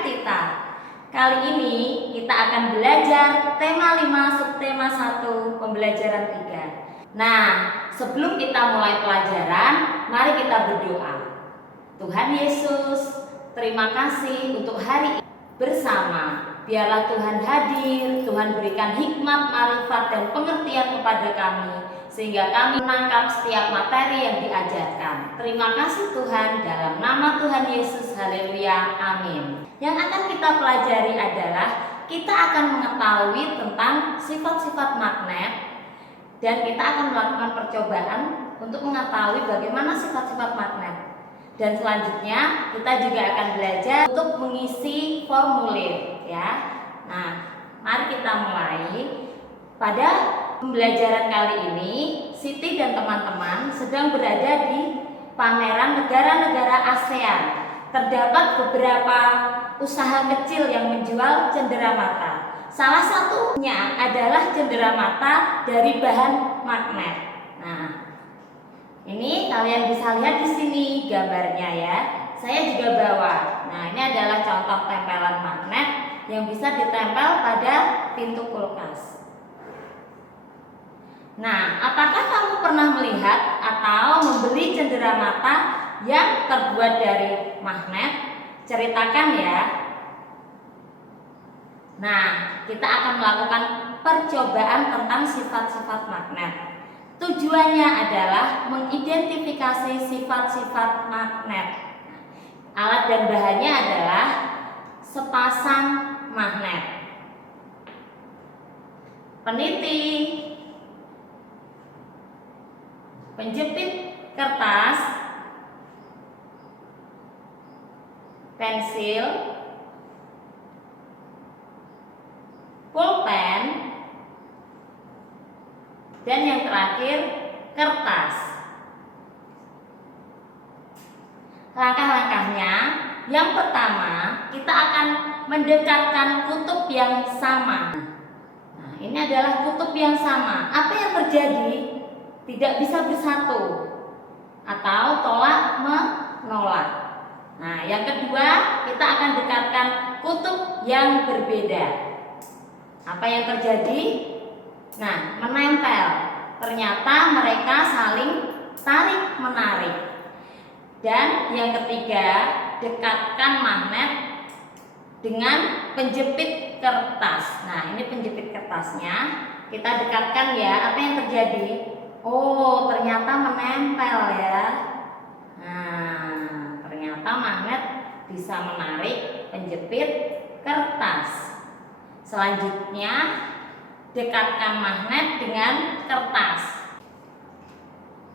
Tita. Kali ini kita akan belajar tema 5 subtema 1 pembelajaran 3. Nah, sebelum kita mulai pelajaran, mari kita berdoa. Tuhan Yesus, terima kasih untuk hari ini bersama. Biarlah Tuhan hadir, Tuhan berikan hikmat, marifat, dan pengertian kepada kami, sehingga kami menangkap setiap materi yang diajarkan. Terima kasih Tuhan, dalam nama Tuhan Yesus, haleluya, amin. Yang akan kita pelajari adalah kita akan mengetahui tentang sifat-sifat magnet, dan kita akan melakukan percobaan untuk mengetahui bagaimana sifat-sifat magnet. Dan selanjutnya kita juga akan belajar untuk mengisi formulir ya. Nah, mari kita mulai. Pada pembelajaran kali ini, Siti dan teman-teman sedang berada di pameran negara-negara ASEAN. Terdapat beberapa usaha kecil yang menjual cenderamata. Salah satunya adalah cenderamata dari bahan magnet. Nah, ini kalian bisa lihat di sini gambarnya ya. Saya juga bawa. Nah, ini adalah contoh tempelan magnet yang bisa ditempel pada pintu kulkas. Nah, apakah kamu pernah melihat atau membeli cenderamata yang terbuat dari magnet? Ceritakan ya. Nah, kita akan melakukan percobaan tentang sifat-sifat magnet. Tujuannya adalah mengidentifikasi sifat-sifat magnet. Alat dan bahannya adalah sepasang magnet, peniti, penjepit kertas, pensil, pulpen, dan yang terakhir kertas. Langkah-langkahnya, yang pertama kita akan mendekatkan kutub yang sama. Nah, ini adalah kutub yang sama. Apa yang terjadi? Tidak bisa bersatu atau tolak menolak. Nah, yang kedua kita akan dekatkan kutub yang berbeda. Apa yang terjadi? Nah, menempel. Ternyata mereka saling tarik menarik. Dan yang ketiga, dekatkan magnet dengan penjepit kertas. Nah, ini penjepit kertasnya. Kita dekatkan ya. Apa yang terjadi? Oh, ternyata menempel ya. Nah, ternyata magnet bisa menarik penjepit kertas. Selanjutnya, dekatkan magnet dengan kertas.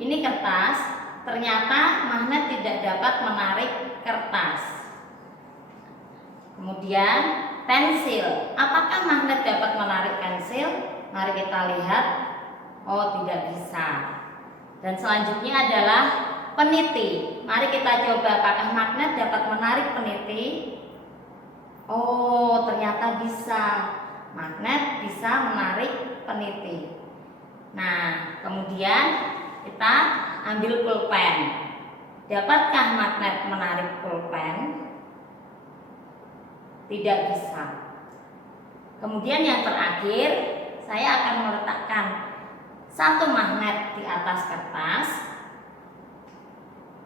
Ini kertas, ternyata magnet tidak dapat menarik kertas. Kemudian pensil, apakah magnet dapat menarik pensil? Mari kita lihat. Oh, tidak bisa. Dan selanjutnya adalah peniti. Mari kita coba apakah magnet dapat menarik peniti. Oh, ternyata bisa. Magnet bisa menarik peniti. Nah, kemudian kita ambil pulpen. Dapatkah magnet menarik pulpen? Tidak bisa. Kemudian yang terakhir, saya akan meletakkan satu magnet di atas kertas.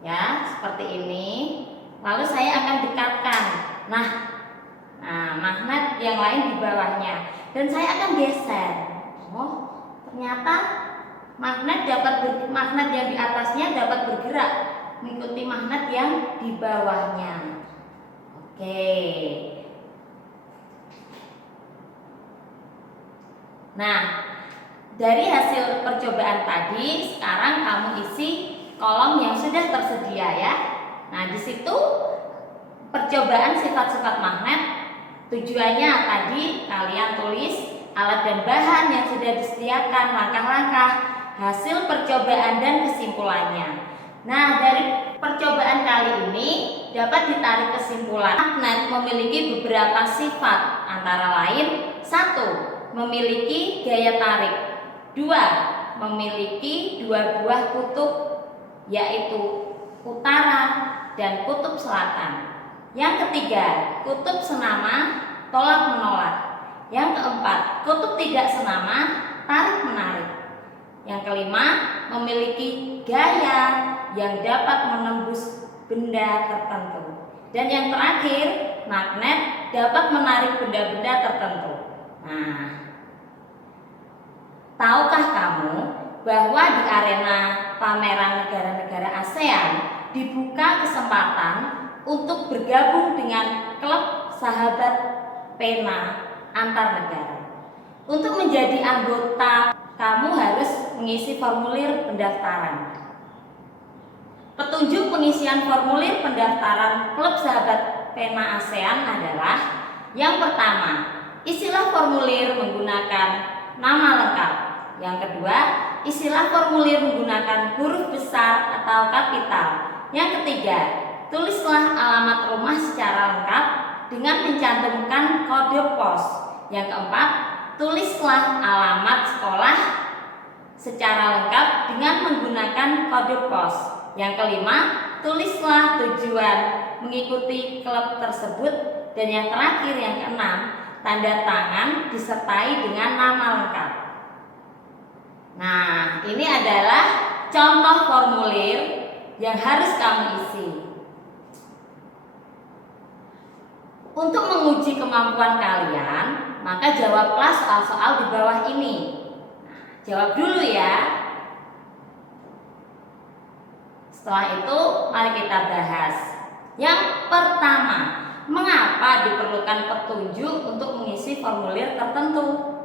Ya, seperti ini. Lalu saya akan dekatkan. Nah, magnet yang lain di bawahnya. Dan saya akan geser. Oh, ternyata magnet yang di atasnya dapat bergerak mengikuti magnet yang di bawahnya. Oke. Nah, dari hasil percobaan tadi, sekarang kamu isi kolom yang sudah tersedia ya. Nah, di situ percobaan sifat-sifat magnet. Tujuannya tadi kalian tulis alat dan bahan yang sudah disediakan, langkah-langkah, hasil percobaan dan kesimpulannya. Nah, dari percobaan kali ini dapat ditarik kesimpulan magnet memiliki beberapa sifat, antara lain 1. Memiliki gaya tarik. 2. Memiliki dua buah kutub, yaitu utara dan kutub selatan. Yang ketiga, kutub senama, tolak menolak. Yang keempat, kutub tidak senama, tarik menarik. Yang kelima, memiliki gaya yang dapat menembus benda tertentu. Dan yang terakhir, magnet dapat menarik benda-benda tertentu. Nah, tahukah kamu bahwa di arena pameran negara-negara ASEAN dibuka kesempatan untuk bergabung dengan klub sahabat pena antar negara. Untuk menjadi anggota, kamu harus mengisi formulir pendaftaran. Petunjuk pengisian formulir pendaftaran klub sahabat pena ASEAN adalah: yang pertama, isilah formulir menggunakan nama lengkap. Yang kedua, isilah formulir menggunakan huruf besar atau kapital. Yang ketiga, tulislah alamat rumah secara lengkap dengan mencantumkan kode pos. Yang keempat, tulislah alamat sekolah secara lengkap dengan menggunakan kode pos. Yang kelima, tulislah tujuan mengikuti klub tersebut. Dan yang terakhir, yang keenam, tanda tangan disertai dengan nama lengkap. Nah, ini adalah contoh formulir yang harus kamu isi. Untuk menguji kemampuan kalian, maka jawablah soal-soal di bawah ini. Jawab dulu ya. Setelah itu, mari kita bahas. Yang pertama, mengapa diperlukan petunjuk untuk mengisi formulir tertentu?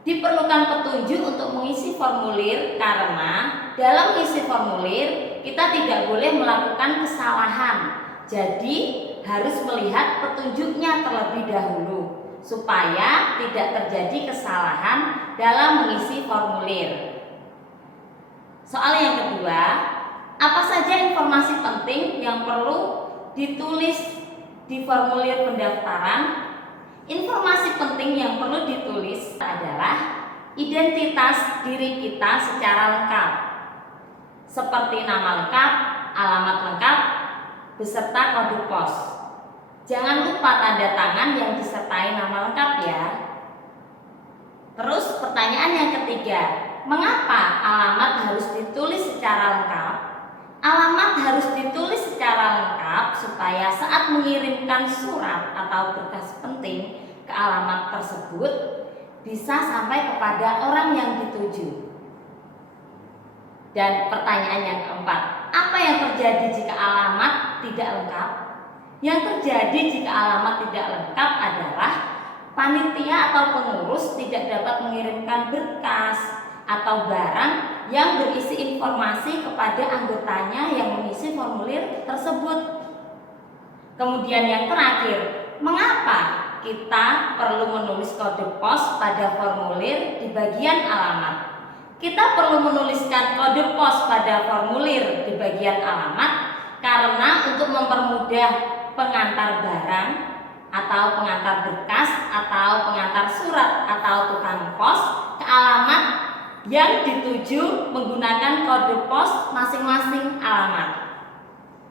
Diperlukan petunjuk untuk mengisi formulir karena dalam mengisi formulir kita tidak boleh melakukan kesalahan. Jadi harus melihat petunjuknya terlebih dahulu supaya tidak terjadi kesalahan dalam mengisi formulir. Soal yang kedua, apa saja informasi penting yang perlu ditulis di formulir pendaftaran? Informasi penting yang perlu ditulis adalah identitas diri kita secara lengkap, seperti nama lengkap, alamat lengkap, beserta kode pos. Jangan lupa tanda tangan yang disertai nama lengkap ya. Terus pertanyaan yang ketiga, mengapa alamat harus ditulis secara lengkap? Alamat harus ditulis secara lengkap supaya saat mengirimkan surat atau berkas penting ke alamat tersebut bisa sampai kepada orang yang dituju. Dan pertanyaan yang keempat, apa yang terjadi jika alamat tidak lengkap? Yang terjadi jika alamat tidak lengkap adalah panitia atau pengurus tidak dapat mengirimkan berkas atau barang yang berisi informasi kepada anggotanya yang mengisi formulir tersebut. Kemudian yang terakhir, mengapa kita perlu menulis kode pos pada formulir di bagian alamat? Kita perlu menuliskan kode pos pada formulir di bagian alamat karena untuk mempermudah pengantar barang atau pengantar berkas atau pengantar surat atau tukang pos ke alamat yang dituju menggunakan kode pos masing-masing alamat.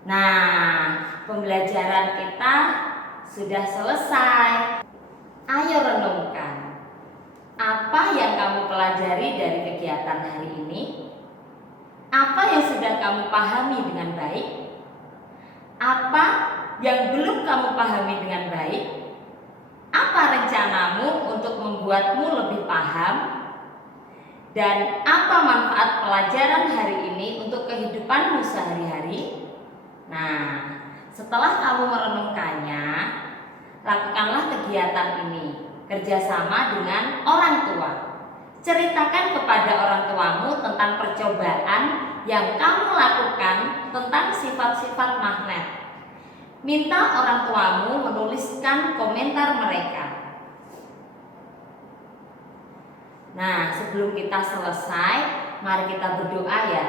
Nah, pembelajaran kita sudah selesai. Ayo renungkan, apa yang kamu pelajari dari kegiatan hari ini? Apa yang sudah kamu pahami dengan baik? Apa yang belum kamu pahami dengan baik? Apa rencanamu untuk membuatmu lebih paham? Dan apa manfaat pelajaran hari ini untuk kehidupanmu sehari-hari? Nah, setelah kamu merenungkannya, lakukanlah kegiatan ini kerjasama dengan orang tua. Ceritakan kepada orang tuamu tentang percobaan yang kamu lakukan tentang sifat-sifat magnet. Minta orang tuamu menuliskan komentar mereka. Nah, sebelum kita selesai, mari kita berdoa ya.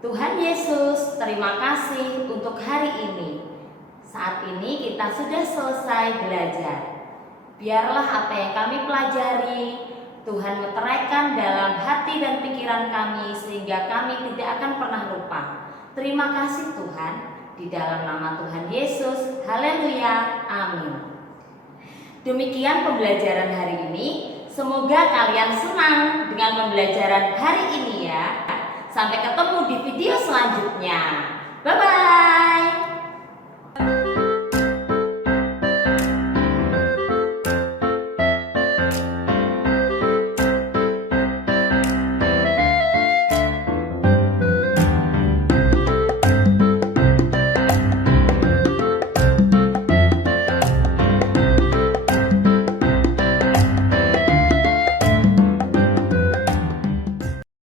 Tuhan Yesus, terima kasih untuk hari ini. Saat ini kita sudah selesai belajar. Biarlah apa yang kami pelajari, Tuhan meteraikan dalam hati dan pikiran kami sehingga kami tidak akan pernah lupa. Terima kasih Tuhan. Di dalam nama Tuhan Yesus, haleluya, amin. Demikian pembelajaran hari ini. Semoga kalian senang dengan pembelajaran hari ini ya. Sampai ketemu di video selanjutnya. Bye-bye.